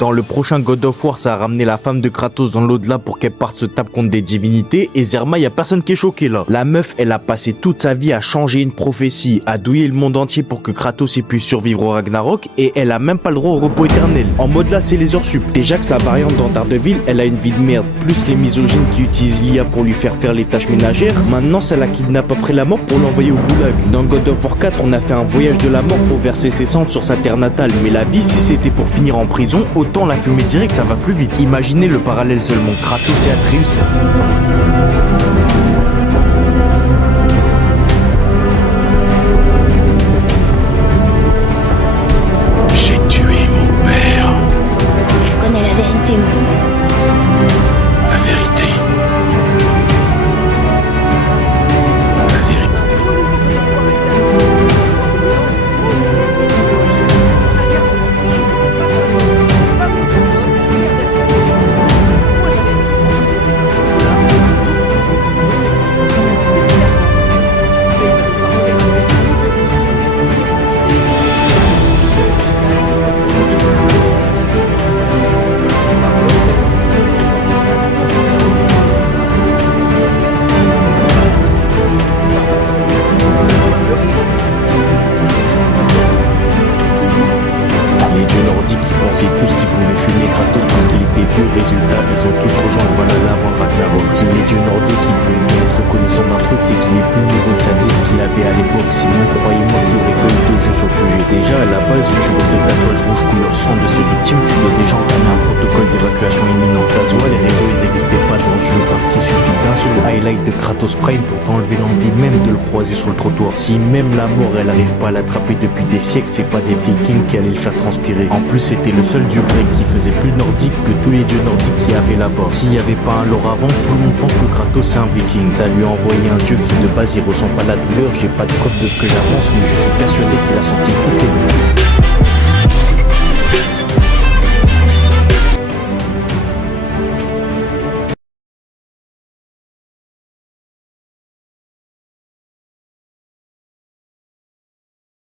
Dans le prochain God of War, ça a ramené la femme de Kratos dans l'au-delà pour qu'elle parte se taper contre des divinités. Et Zerma, y a personne qui est choqué là. La meuf, elle a passé toute sa vie à changer une prophétie, à douiller le monde entier pour que Kratos ait pu survivre au Ragnarok. Et elle a même pas le droit au repos éternel. En mode là, c'est les heures sup. Déjà que sa variante dans Daredevil, elle a une vie de merde. Plus les misogynes qui utilisent l'IA pour lui faire les tâches ménagères. Maintenant, ça la kidnappe après la mort pour l'envoyer au goulag. Dans God of War 4, on a fait un voyage de la mort pour verser ses cendres sur sa terre natale. Mais la vie, si c'était pour finir en prison, autant la fumer direct, ça va plus vite. Imaginez le parallèle seulement. Kratos et Atreus. J'ai tué mon père. Je connais la vérité, maman. La vérité. La vérité. Les dieux nordiques qui pensaient tous qu'ils pouvaient fumer Kratos parce qu'il était vieux. Résultat, ils ont tous rejoint le Valhalla avant le Ragnarok. Si les dieux nordiques qui pouvaient bien être reconnaissants d'un truc, c'est qu'il est plus au niveau de sadisme qu'il avait à l'époque. Sinon, croyez-moi qu'il y aurait pas eu de jeu sur le sujet. Déjà, à la base, tu vois ce tatouage rouge couleur sang de ses victimes, tu dois déjà entamer un protocole d'évacuation imminente. Ça se voit, les réseaux, ils n'existaient pas dans le jeu parce qu'il suffit d'un seul highlight de Kratos Prime pour t'enlever l'envie même de le croiser sur le trottoir. Si même la mort, elle arrive pas à l'attraper depuis des siècles, c'est pas des vikings qui allaient le faire transpirer. En plus, c'était le seul dieu grec qui faisait plus nordique que tous les dieux nordiques qu'il y avait là-bas. S'il y avait pas un lore avant, tout le monde pense que Kratos c'est un viking. Ça lui a envoyé un dieu qui de base il ressent pas la douleur. J'ai pas de preuve de ce que j'avance, mais je suis persuadé qu'il a senti toutes les douleurs.